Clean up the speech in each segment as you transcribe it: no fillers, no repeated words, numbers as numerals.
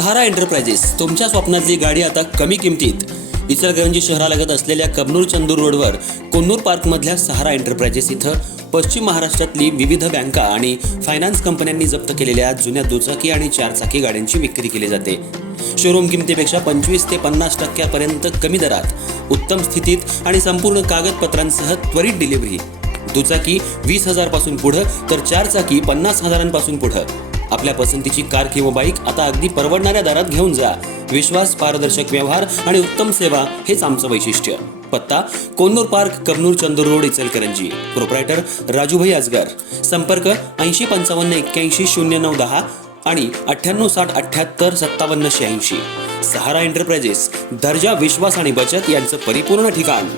सहारा enterprises तुमच्या स्वप्नातली गाडी आता कमी किमतीत. इचलकरंजी शहरालगत असलेल्या कबनूर चंदूर रोडवर कोन्नूर पार्कमधल्या सहारा एंटरप्राइजेस इथं पश्चिम महाराष्ट्रातली विविध बँका आणि फायनान्स कंपन्यांनी जप्त केलेल्या जुन्या दुचाकी आणि चारचाकी गाड्यांची विक्री केली जाते. शोरूम किमतीपेक्षा 25 ते 50% कमी दरात, उत्तम स्थितीत आणि संपूर्ण कागदपत्रांसह त्वरित डिलिव्हरी. दुचाकी 20,000 पासून पुढे तर चारचाकी 50,000 पुढे. आपल्या पसंतीची कार किंवा बाईक आता अगदी परवडणाऱ्या दरात घेऊन जा. विश्वास, पारदर्शक व्यवहार आणि उत्तम सेवा हेच आमचं वैशिष्ट्य. पत्ता Konnur park, Kabnur Chandur road, Ichalkaranji. Proprietor Rajubhai Ajgar. संपर्क 8055810910 आणि 9860785786. सहारा एंटरप्राइजेस, दर्जा, विश्वास आणि बचत यांचं परिपूर्ण ठिकाण.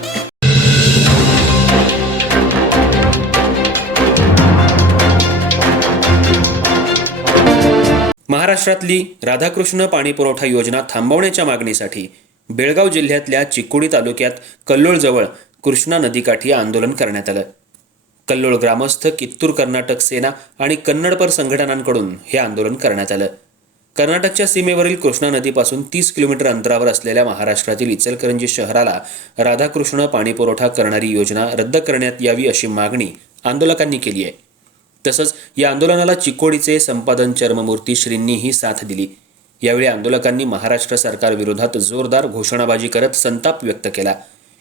महाराष्ट्रातली राधाकृष्ण पाणी पुरवठा योजना थांबवण्याच्या मागणीसाठी बेळगाव जिल्ह्यातल्या चिकोडी तालुक्यात कल्लोळजवळ कृष्णा नदीकाठी आंदोलन करण्यात आलं. कल्लोळ ग्रामस्थ, कित्तूर कर्नाटक सेना आणि कन्नडपर संघटनांकडून हे आंदोलन करण्यात आलं. कर्नाटकच्या सीमेवरील कृष्णा नदीपासून 30 किलोमीटर अंतरावर असलेल्या महाराष्ट्रातील इचलकरंजी शहराला राधाकृष्ण पाणी पुरवठा करणारी योजना रद्द करण्यात यावी अशी मागणी आंदोलकांनी केली आहे. तसंच या आंदोलनाला चिकोडीचे संपादन चर्ममूर्ती श्रींनीही साथ दिली. यावेळी आंदोलकांनी महाराष्ट्र सरकार विरोधात जोरदार घोषणाबाजी करत संताप व्यक्त केला.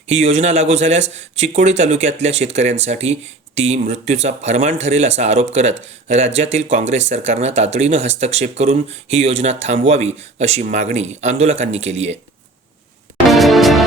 ही योजना लागू झाल्यास चिकोडी तालुक्यातल्या शेतकऱ्यांसाठी ती मृत्यूचा फरमान ठरेल असा आरोप करत राज्यातील काँग्रेस सरकारनं तातडीनं हस्तक्षेप करून ही योजना थांबवावी अशी मागणी आंदोलकांनी केली आहे.